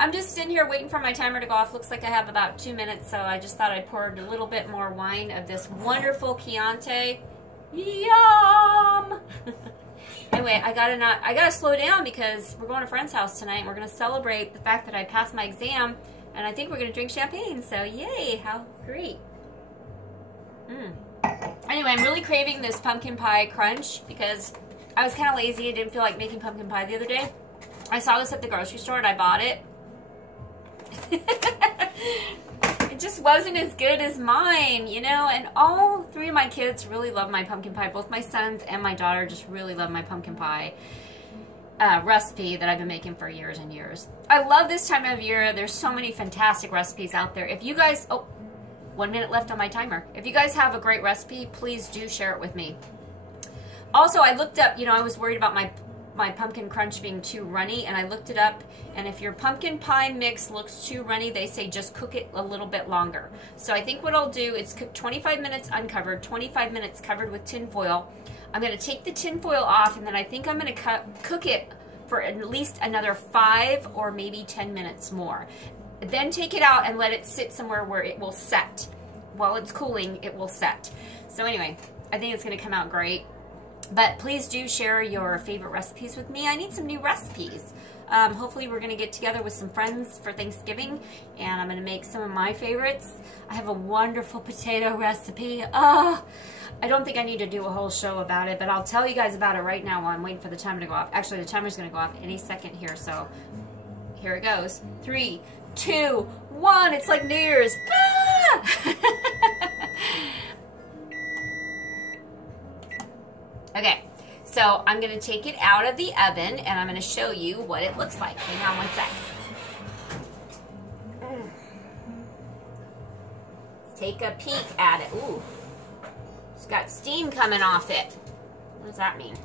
I'm just sitting here waiting for my timer to go off. Looks like I have about 2 minutes, so I just thought I'd pour a little bit more wine of this wonderful Chianti. Yum! Anyway, I gotta slow down because we're going to a friend's house tonight and we're gonna celebrate the fact that I passed my exam, and I think we're gonna drink champagne, so yay, how great. Anyway, I'm really craving this pumpkin pie crunch because I was kind of lazy and didn't feel like making pumpkin pie the other day. I saw this at the grocery store and I bought it. It just wasn't as good as mine, you know, and all 3 of my kids really love my pumpkin pie. Both my sons and my daughter just really love my pumpkin pie recipe that I've been making for years and years. I love this time of year. There's so many fantastic recipes out there. If you guys, 1 minute left on my timer. If you guys have a great recipe, please do share it with me. Also, I looked up, you know, I was worried about my pumpkin crunch being too runny, and I looked it up, and if your pumpkin pie mix looks too runny, they say just cook it a little bit longer. So I think what I'll do is cook 25 minutes uncovered, 25 minutes covered with tin foil. I'm going to take the tin foil off, and then I think I'm going to cook it for at least another 5 or maybe 10 minutes more. Then take it out and let it sit somewhere where it will set. While it's cooling, it will set. So anyway, I think it's going to come out great. But please do share your favorite recipes with me. I need some new recipes. Hopefully we're going to get together with some friends for Thanksgiving, and I'm going to make some of my favorites. I have a wonderful potato recipe. I don't think I need to do a whole show about it, but I'll tell you guys about it right now while I'm waiting for the timer to go off. Actually, the timer's going to go off any second here, so here it goes. 3, 2, 1. It's like New Year's. Okay, so I'm going to take it out of the oven and I'm going to show you what it looks like. Hang on one sec. Take a peek at it. Ooh, it's got steam coming off it. What does that mean?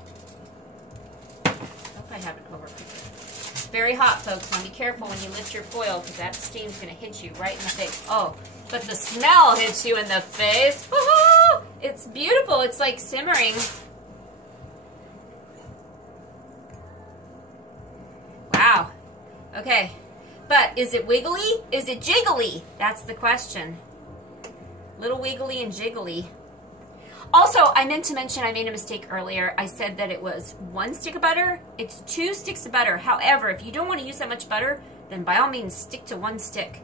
I hope I haven't overcooked it. It's very hot, folks. So be careful when you lift your foil because that steam's going to hit you right in the face. Oh, but the smell hits you in the face. Woohoo! It's beautiful. It's like simmering. Wow. Okay. But is it wiggly? Is it jiggly? That's the question. Little wiggly and jiggly. Also, I meant to mention I made a mistake earlier. I said that it was 1 stick of butter. It's 2 sticks of butter. However, if you don't want to use that much butter, then by all means stick to 1 stick.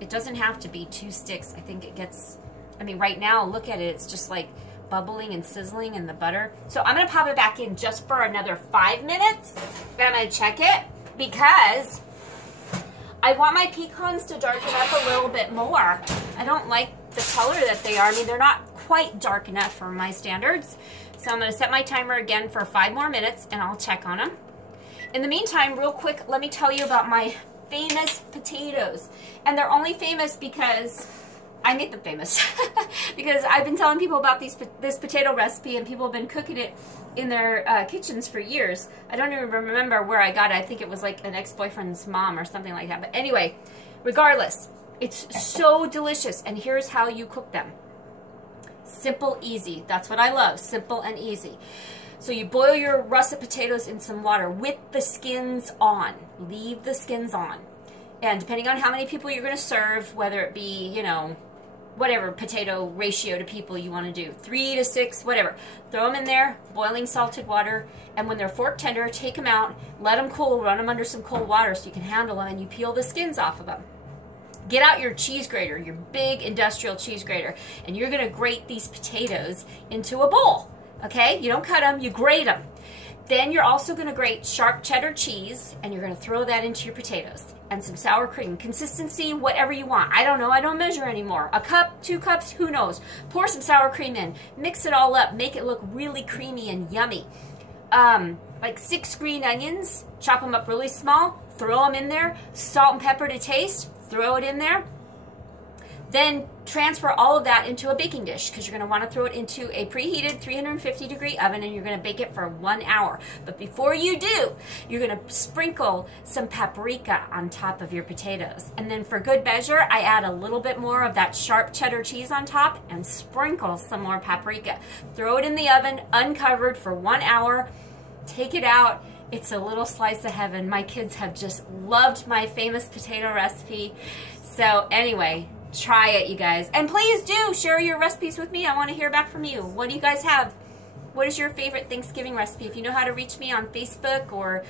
It doesn't have to be 2 sticks. I think it gets, I mean, right now, look at it. It's just like bubbling and sizzling in the butter. So I'm going to pop it back in just for another 5 minutes. Then I'm going to check it because I want my pecans to darken up a little bit more. I don't like the color that they are. I mean, they're not quite dark enough for my standards. So I'm going to set my timer again for 5 more minutes and I'll check on them. In the meantime, real quick, let me tell you about my famous potatoes. And they're only famous because I made them famous. Because I've been telling people about this potato recipe and people have been cooking it in their kitchens for years. I don't even remember where I got it. I think it was like an ex-boyfriend's mom or something like that. But anyway, regardless, it's so delicious. And here's how you cook them. Simple, easy. That's what I love. Simple and easy. So you boil your russet potatoes in some water with the skins on. Leave the skins on. And depending on how many people you're going to serve, whether it be, you know, whatever potato ratio to people you want to do, 3 to 6, whatever. Throw them in there, boiling salted water, and when they're fork tender, take them out, let them cool, run them under some cold water so you can handle them, and you peel the skins off of them. Get out your cheese grater, your big industrial cheese grater, and you're going to grate these potatoes into a bowl, okay? You don't cut them, you grate them. Then you're also going to grate sharp cheddar cheese, and you're going to throw that into your potatoes. And some sour cream. Consistency, whatever you want. I don't know. I don't measure anymore. A cup, 2 cups, who knows? Pour some sour cream in. Mix it all up. Make it look really creamy and yummy. Like 6 green onions. Chop them up really small. Throw them in there. Salt and pepper to taste. Throw it in there. Then transfer all of that into a baking dish because you're going to want to throw it into a preheated 350-degree oven and you're going to bake it for 1 hour. But before you do, you're going to sprinkle some paprika on top of your potatoes. And then for good measure, I add a little bit more of that sharp cheddar cheese on top and sprinkle some more paprika. Throw it in the oven uncovered for 1 hour. Take it out It's a little slice of heaven. My kids have just loved my famous potato recipe. So anyway, try it, you guys. And please do share your recipes with me. I want to hear back from you. What do you guys have? What is your favorite Thanksgiving recipe? If you know how to reach me on Facebook or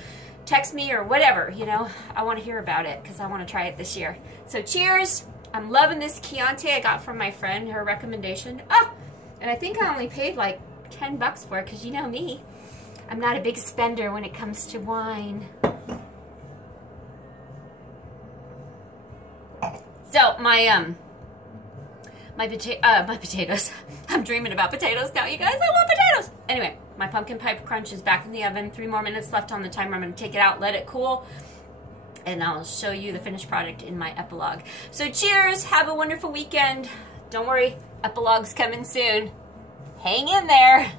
text me or whatever, you know, I want to hear about it because I want to try it this year. So cheers. I'm loving this Chianti I got from my friend, her recommendation. Oh, and I think I only paid like 10 bucks for it because you know me. I'm not a big spender when it comes to wine. So my potatoes. I'm dreaming about potatoes now, you guys. I love potatoes. Anyway, my pumpkin pie crunch is back in the oven. 3 more minutes left on the timer. I'm going to take it out, let it cool, and I'll show you the finished product in my epilogue. So cheers. Have a wonderful weekend. Don't worry, epilogue's coming soon. Hang in there.